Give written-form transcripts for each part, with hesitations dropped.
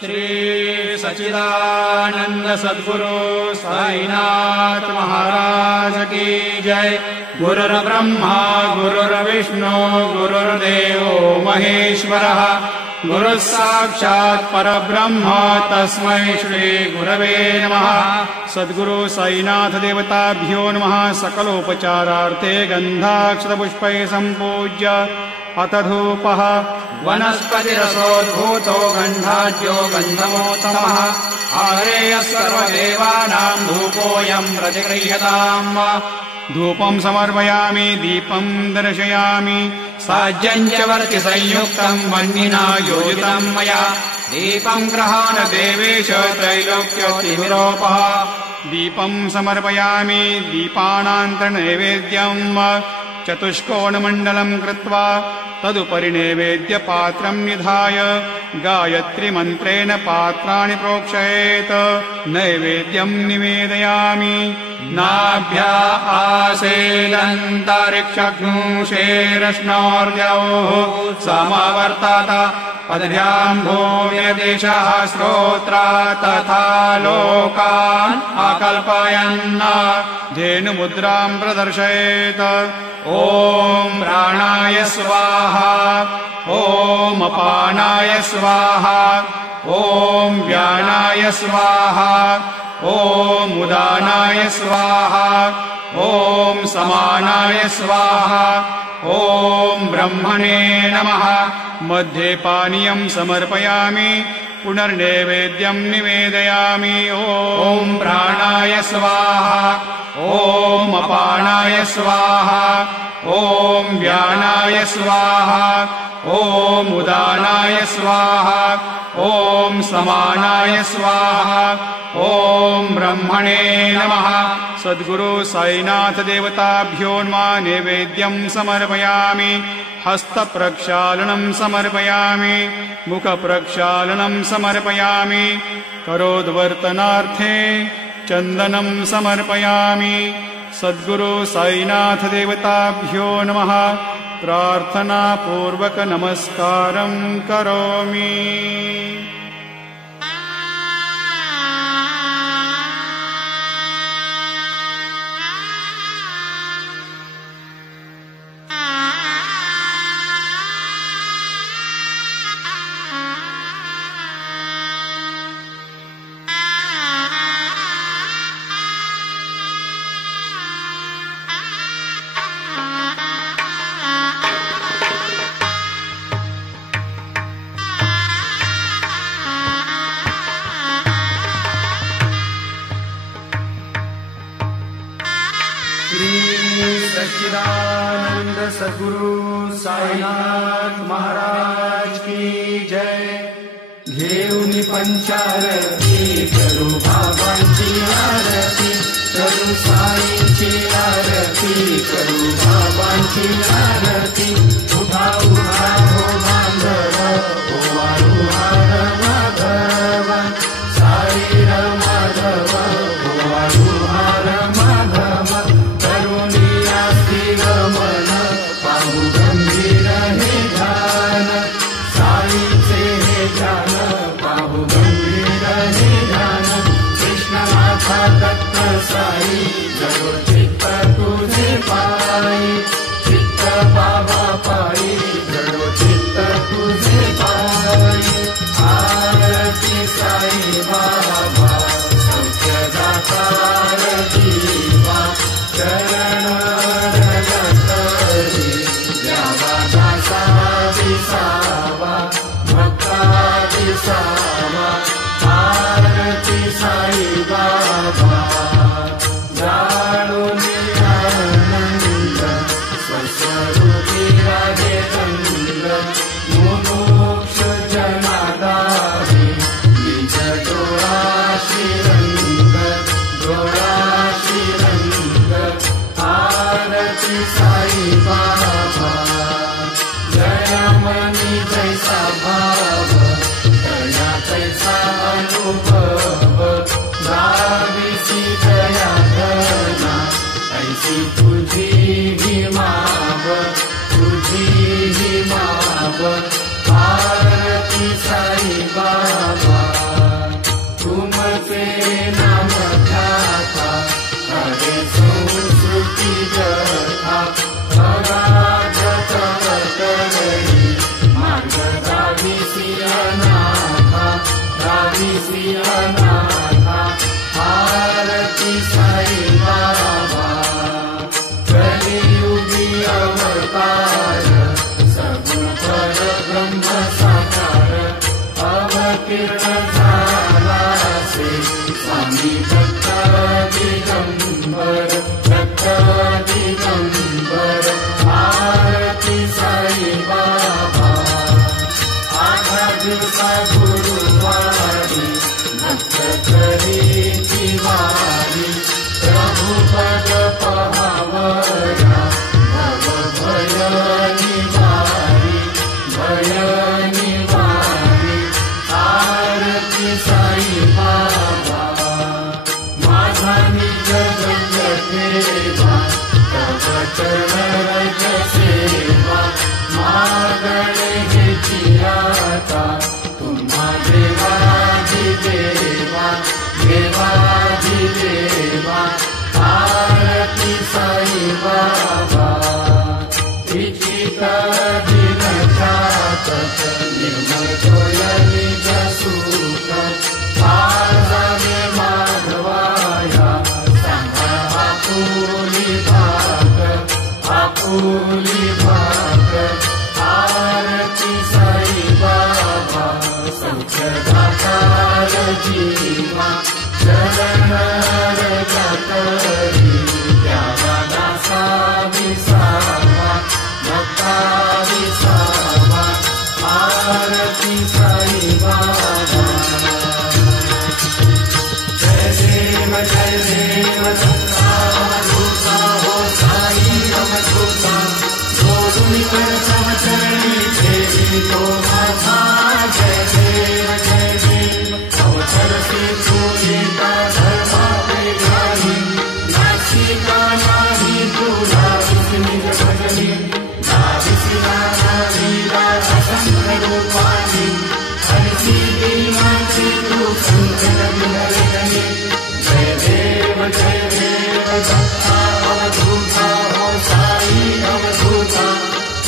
श्री सच्चिदानंद सद्गुरु साईनाथ महाराज की जय। गुरुर्ब्रह्मा गुरुर्विष्णु गुरुर्देवो महेश्वरः गुरुः साक्षात् परब्रह्म तस्मै श्री गुरवे नमः। सद्गुरु साईनाथ देवताभ्यो नमः। सकलोपचारार्थे गन्धाक्षतपुष्पैः सम्पूज्य अथ धूपः वनस्पतिरसोद्भूतो गन्धाढ्यो गन्धमोत्तमः आरेयः सर्वदेवानां धूपोऽयं प्रतिगृह्यताम्। धूपं समर्पयामि दीपं दर्शयामि साज्यं च वर्ति संयुक्तं वह्निना योजितं मया दीपं गृहाण देवेश त्रैलोक्यतिमिरोपः। दीपं समर्पयामि दीपानान्तर्नैवेद्यं चतुष्कोणमण्डलं कृत्वा तदुपरि नैवेद्यपात्रं निधाय गायत्रीमन्त्रेण पात्राणि प्रोक्षयेत्। नैवेद्यं निवेदयामि नाभ्या आसेदन्तरिक्षग्नुषेरश्नोर्द्यौः समवर्तत पदभ्याम्भूमिर्देशः श्रोत्रा तथा लोकान् अकल्पयन् धेनुमुद्रां प्रदर्शयेत्। ॐ प्राणाय स्वाहा ॐ अपानाय स्वाहा ॐ व्यानाय स्वाहा ॐ उदानाय स्वाहा ॐ समानाय स्वाहा ॐ ब्रह्मणे नमः। मध्ये पानीयं समर्पयामि पुनर्नैवेद्यं निवेदयामि। ॐ प्राणाय स्वाहा ॐ अपानाय स्वाहा ॐ व्यानाय स्वाहा ॐ उदानाय स्वाहा ॐ समानाय स्वाहा ॐ ब्रह्मणे नमः। सद्गुरु साईनाथ देवताभ्यो नमः। नैवेद्यं समर्पयामि हस्तप्रक्षालनं समर्पयामि मुखप्रक्षालनं समर्पयामि करोद्वर्तनार्थे चन्दनं समर्पयामि। सद्गुरु साईनाथ देवताभ्यो नमः। प्रार्थनापूर्वक नमस्कारं करोमि। सच्चिदानंद सद्गुरु साईनाथ महाराज की जय। घेऊनी पंचारती करू बाबांची आरती करू साईंची आरती करू बाबांची आरती। उठा उठा हो बांधव हो वाळू हार माधव साई माधव हो वाळू हार माधव। मन पाहू गंभीर हे ध्यान साईचे हे ध्यान पाहू गंभीर हे ध्यान। कृष्ण माथा दत्त साई जगो चित्त तुझे पाई चित्त बाबा पाई जगो चित्त तुझे पाई। आरती साई बाबा सत्य दातार जीवा चरण दिसावा भक्ता दिसावा। आरती साई बाबा जाणूनी आनंद स्वस्वरूपी राजे चंद मुमुक्ष जनादारी निज डोळाशी रंग डोळाशी रंग। आरती साई बाबा जयमनी जैसा भाव दया तैसा अनुभव गाविसी दया घना ऐसी तुझी ही माव तुझी ही माव। आरती साई बाबा भाविसी अनाथा आरती साई बाबा कलियुगी अवतार सगुण पर ब्रह्म साकार अवतीर्ण झाला से स्वामी भक्त दिगंबर आरती साई बाबा आधा गुरुवारी भक्त करीची वारी प्रभु पद पहावया भव भय निवारी आरती साई बाबा माझा निज जगदेवा तव चरण सेवा मागणे हेची आता तुम्हा देवाधिदेवा आरती साई बाबा इच्छित दिन चातक निर्मल जोय निज सुख आजाने माधवाया सांगा आपुली भाग आरती साई बाबा सौख्यदातार जीवा चरण रजतरी द्यावा दासा विसावा भक्ता विसावा आरती साई बाबा जय देव दत्ता अवधूता हो साई अवधूता जोडून कर तव चरणी ठेवी तो माझा जय देव अवचर से पूजिता धर्मा पे गाही नासिका नाही तुला विस्मित भजनी नाविसिला नावीरा असंख रूपानी हरिसी दीनाची तू संकट विहरणी जय देव दत्ता अवधूता हो साई अवधूता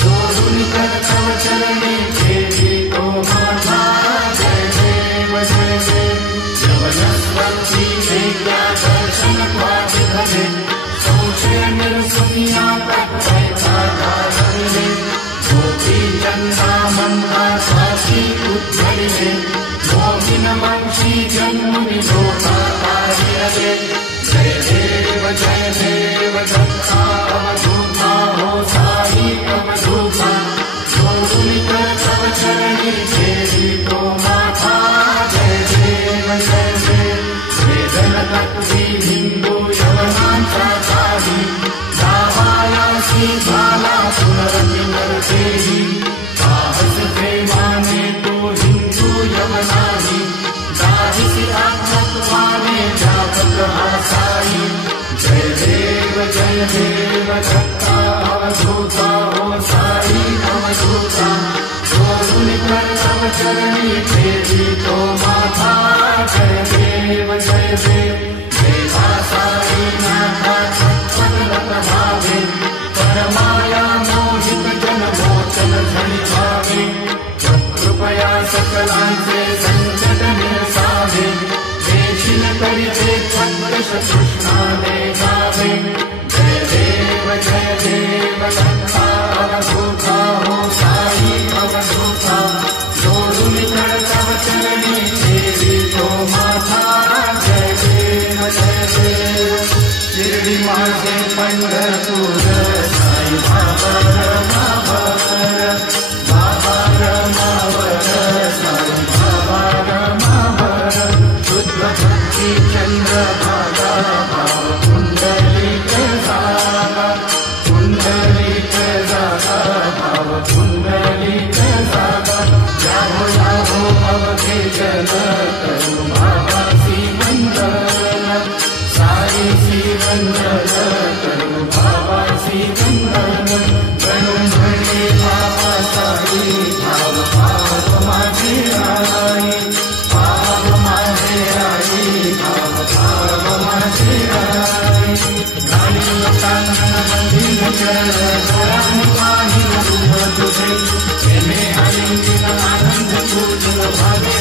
जोडून कर तव चरणी ठेवी तो माझा जय देव यवनस्वती वेद्या दर्शन क्वादि भले संशय निरसनिया प्रकटैता गाधले गोपी चंदा मंदा सासी उद्धरिले मोहिन वंशी जन्मुनि लोका कार्ये जय देव दत्ता अवधूता हो साई अवधूता जोडून कर तव चरणी ठेवी तो माथा जय देव वेदन तत्वी हिंदू यवनांचा काही दावायासी झाला पुनर्विनर्तेही साहस प्रेमाने तो हिंदू यवनाही दाहिसी आत्मत्वाने व्यापक हा साई जय देव दत्ता अवधूता हो साई अवधूता जोडून कर तव चरणी ठेवी तो माथा जय देव देवा साई नाथा सत्पदरत भावे परमाया मोहित जन मोचन झणी भावे कृपया सकलांचे संकट निरसावे देशील करीते पंकश कृष्णाने गावे जय देव दत्ता अवधूता हो साई अवधूता जोडून कर तव चरणी ठेवी तो माथा जय देव शिर्डी माझे पंढरपूर साई बाबा रमावर साई बाबा रमावर शुद्ध भक्ती चंद्र भागा भाव कुंडलिक जागा भाव कुंडलिक जागा याहो अवधे जन करू भावासी वंदन साई सी वंदन करू भावासी वंदन गणू म्हणे बाबा साई भाव माझे आई भाव माझे आई भाव माझे आई गाणी लोकांना बंधीन चरण तुझे आनंद पूजन भावे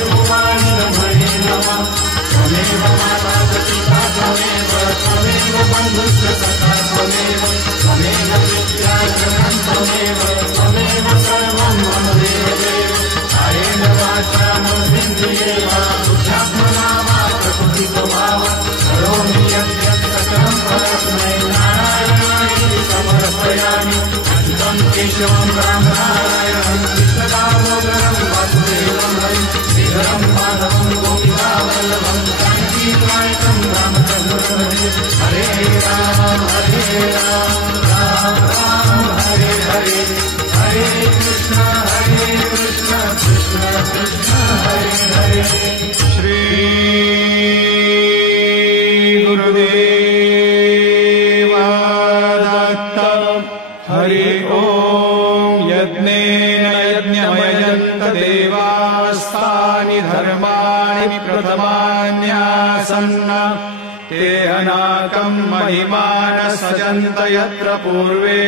देवास्तानि धर्माणि प्रथमान्यासन् ते अनाकम् महिमानः सजन्त यत्र पूर्वे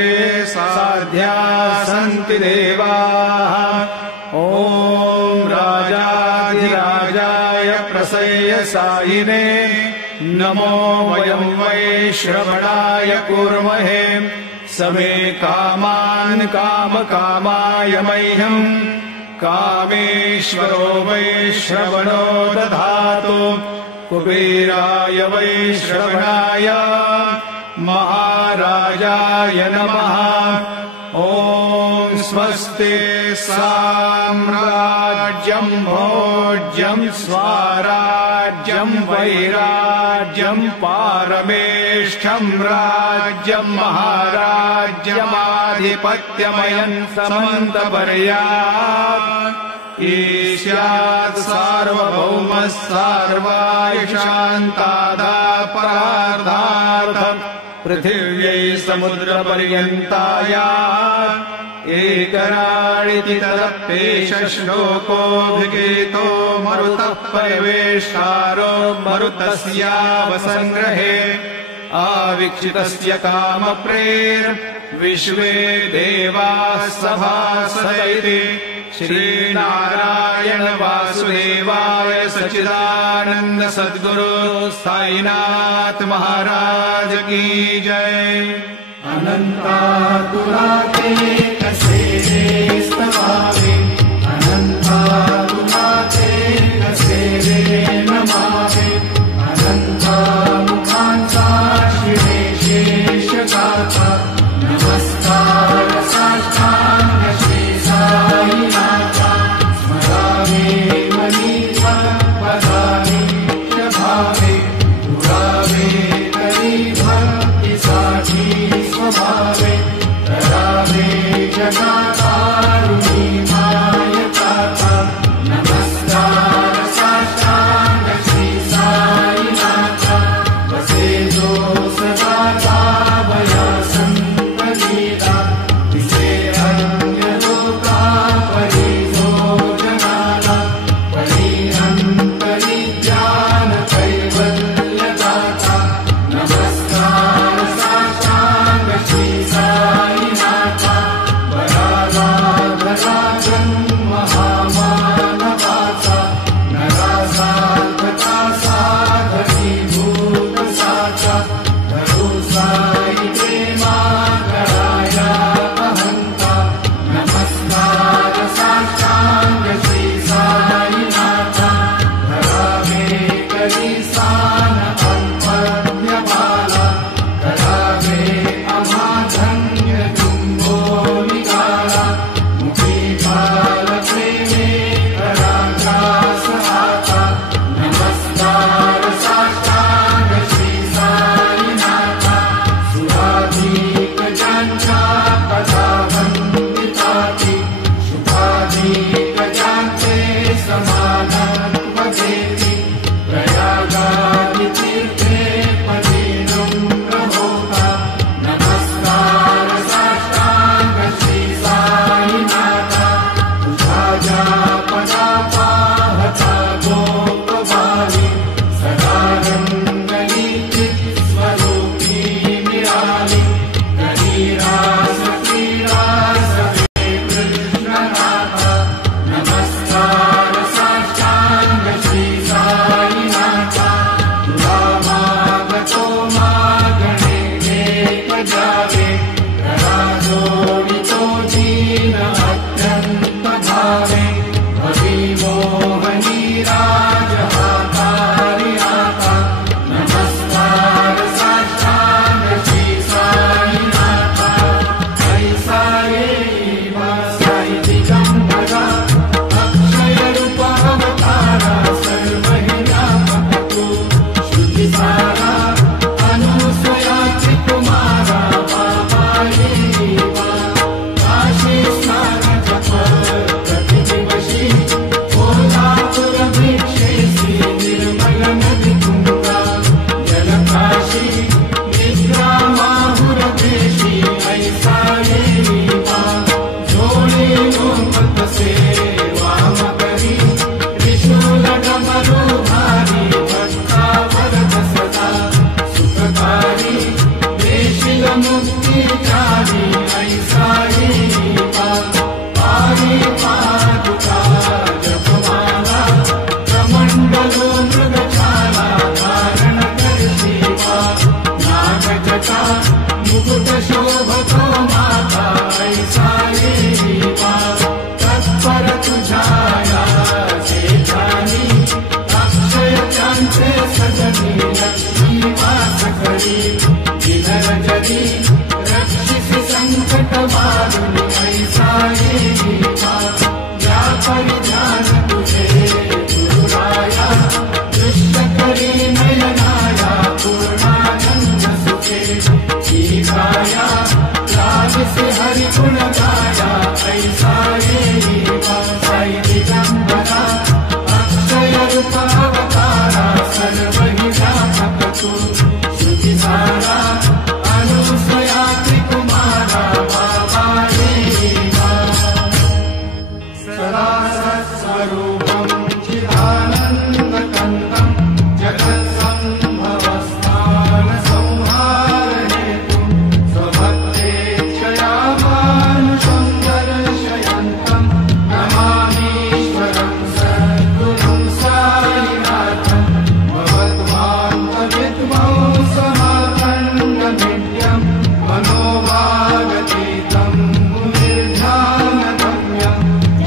साध्या सन्ति देवाः ॐ राजाधिराजाय प्रसय्यसायिने नमो वयम् वै श्रवणाय कुर्महे समे कामान् कामकामाय मह्यम् कामेश्वरो वै श्रवणो दधातु कुबेराय वै श्रवणाय महाराजाय नमः ॐ स्वस्ति साम्राज्यम् भोज्यम् स्वाराज्यम् वैराज्यम् पारमेष्ठम् राज्यम् महाराज्यमाधिपत्यमयम् समन्तपर्यात् ईस्यात् सार्वभौमः सार्वायुषान्तादापरार्धार्थम् पृथिव्यै समुद्रपर्यन्ताया एकराळिति तदप्येष श्लोकोऽभिगीतो मरुतः परिवेष्टारो मरुतस्यावसङ्ग्रहे आवीक्षितस्य कामप्रेर्विश्वे देवाः सभासदैति श्रीनारायण वासुदेवाय सच्चिदानन्द सद्गुरु साईनाथ महाराज की जय। अनन्तातुलाते कसे स्तवामि अनन्तातुलाते कसे नमामि अनन्तामुखान्ता शिवे शेषगाथा नमस्कार साष्टांग श्री साईनाथा स्मरामि मनीषा वदामि च भावे पुरावे करि भक्ति साक्षी स्वभावे करावे जगाकारुणी परिधान तुझे गुरुराया दृष्ट करी नयनाया पूर्णानंद सुखे ईकाया राज से हरि गुण गाया ऐसा ये साई दिगंबरा अक्षय रूप अवतारा सर्वहि व्यापक तू श्रुति सारा अनुसया त्रिकुमारा बाबा देवा सदा सत्स्वरूपं चिदानन्दकन्दं जगत्सम्भवस्थान संहारहेतुं स्वभक्तेच्छया मानुषं दर्शयन्तं नमामीश्वरं सद्गुरुं साईनाथं भवद्वान्तविद्मौ समाकण्डमिड्यं मनोभागतीतं मुनिर्ध्यानगम्यं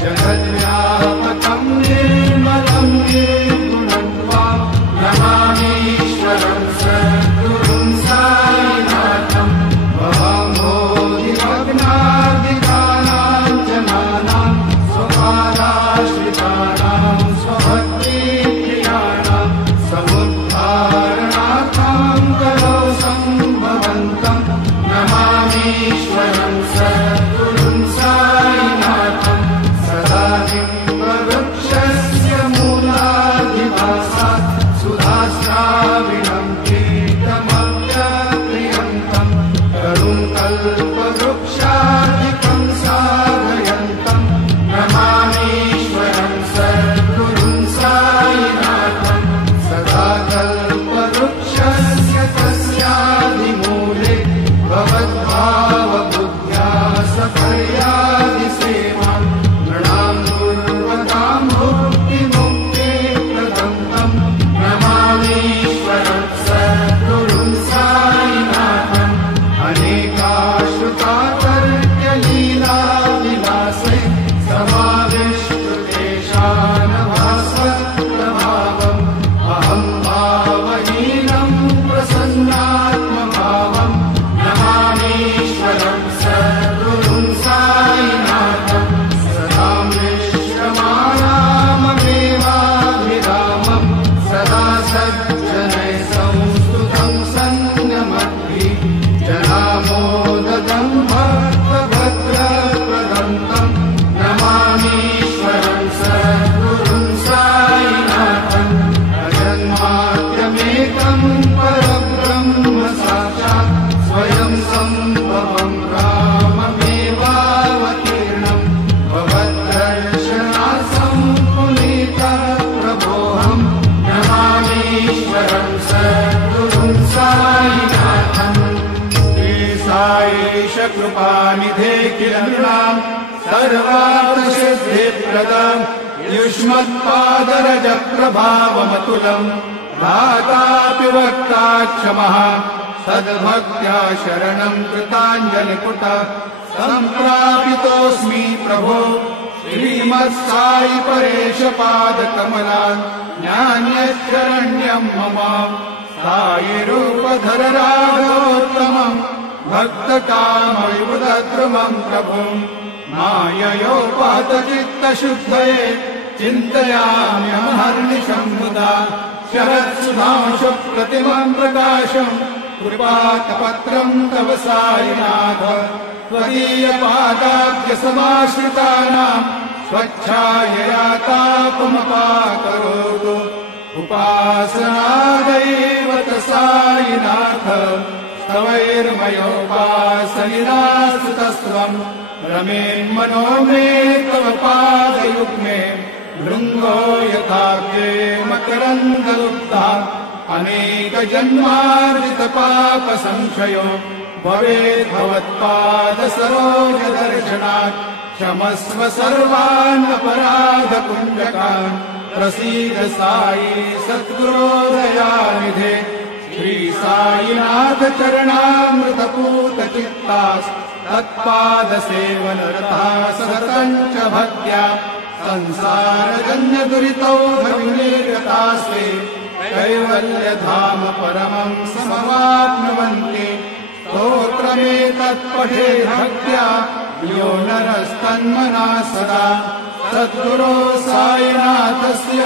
जगद्व्यापकं निर्मलं निर्गुणं त्वां नमामीश्वरं सद्गुरुं साईनाथं भवम्भोधिमग्नादिगानाञ्जनानां स्वपादाश्रितानां स्वभक्तिप्रियाणां समुद्धारणार्थं करो सम्भवन्तं नमामीश्वरं सद्गुरुं साईनाथं सदा निम्बवृक्षस्य मूलाधिवासात् सुधास्राविणं कीटमप्यप्रियन्तं तरुं कल्पवृक्षाधिकं साधयन्तं नमामीश्वरं सद्गुरुं साईनाथं सदा कल्पवृक्षस्य तस्यादिमूले भवद्भावबुद्ध्या सपर्यादिसेवां नृणां दुर्वतां मुक्तिमुक्तिप्रदं तं नमामीश्वरं सद्गुरुं साईनाथम् अनेकाश्रुतातर्क्यलीलाविलासे समाविष्टुतेषानभास्वत्प्रभावम् अहं भावहीनं प्रसन्नात्मभावं नमामीश्वरं सद्गुरुं साईनाथं सदां विश्रमाणाममेवाभिरामं सदा सज्जनैः संस्तुतं सन्नमद्भिः जनामोदतं भक्तभद्रप्रदं तं नमामीश्वरं सद्गुरुं साईनाथम् अजन्माद्यमेकं परब्रह्म साक्षात् स्वयं सम्भवं राममेवावतीर्णं भवद्दर्शनार्थं पुनीतः प्रभोऽहं नमामीश्वरं सद्गुरुं साईनाथम् साईश कृपानिधे किल नृणां सर्वार्थसिद्धिप्रदं युष्मत्पादरजप्रभावमतुलं धातापि वक्ता क्षमः सद्भक्त्या शरणं कृताञ्जलिपुट सम्प्रापितोऽस्मि प्रभो श्रीमत्साई परेशपादकमलात् ज्ञान्यशरण्यं मम साईरूपधर राघवोत्तमं भक्तकामविबुधद्रुमं प्रभुं माययोपातचित्तशुद्धये चिन्तयाम्यहर्निशं मुदा शरत्सुधांशुप्रतिमं प्रकाशं कृपाकपत्रं तव साईनाथ त्वदीयपादाब्जसमाश्रितानां स्वच्छायया तापमपाकरोतु उपासनादैव साईनाथ तवैर्मयोपासनिरासुतस्त्वं रमेन्मनो मे तव पादयुग्मे भृङ्गो यथाब्जे मकरन्दलुब्धा अनेकजन्मार्जितपापसंशयो भवेद्भवत्पादसरोजदर्शनात् क्षमस्व सर्वान् अपराधपुञ्जकान् प्रसीद साई सद्गुरो दयानिधे श्री साईनाथ चरणामृतपूतचित्तास् तत्पादसेवनरता सततं च भक्त्या संसारजन्यदुरितौ धर्मनिर्गतास्ते कैवल्यधाम परमं समवाप्नुवन्ति स्तोत्रमेतत्पठे भक्त्या यो नरस्तन्मना सदा सद्गुरो साईनाथस्य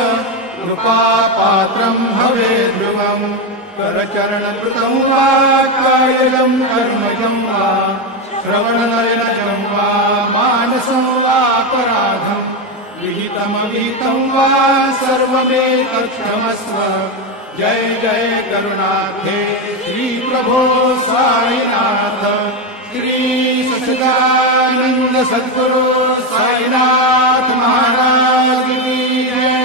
कृपापात्रम् भवेद्ध्रुवम् करचरणकृतं वा कायजं कर्मजं वा श्रवणनयनजं वा मानसं वापराधं विहितमविहितं वा सर्वमेतत्क्षमस्व जय जय करुणाब्धे श्री प्रभो साईनाथ श्री सच्चिदानंद सद्गुरु साईनाथ महाराज की जय।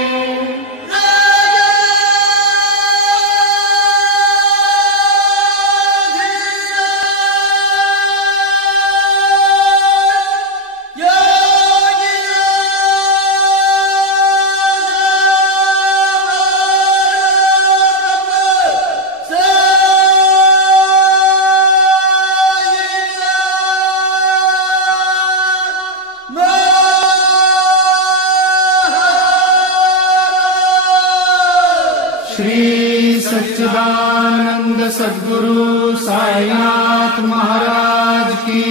श्री सच्चिदानंद सद्गुरु साईनाथ महाराज की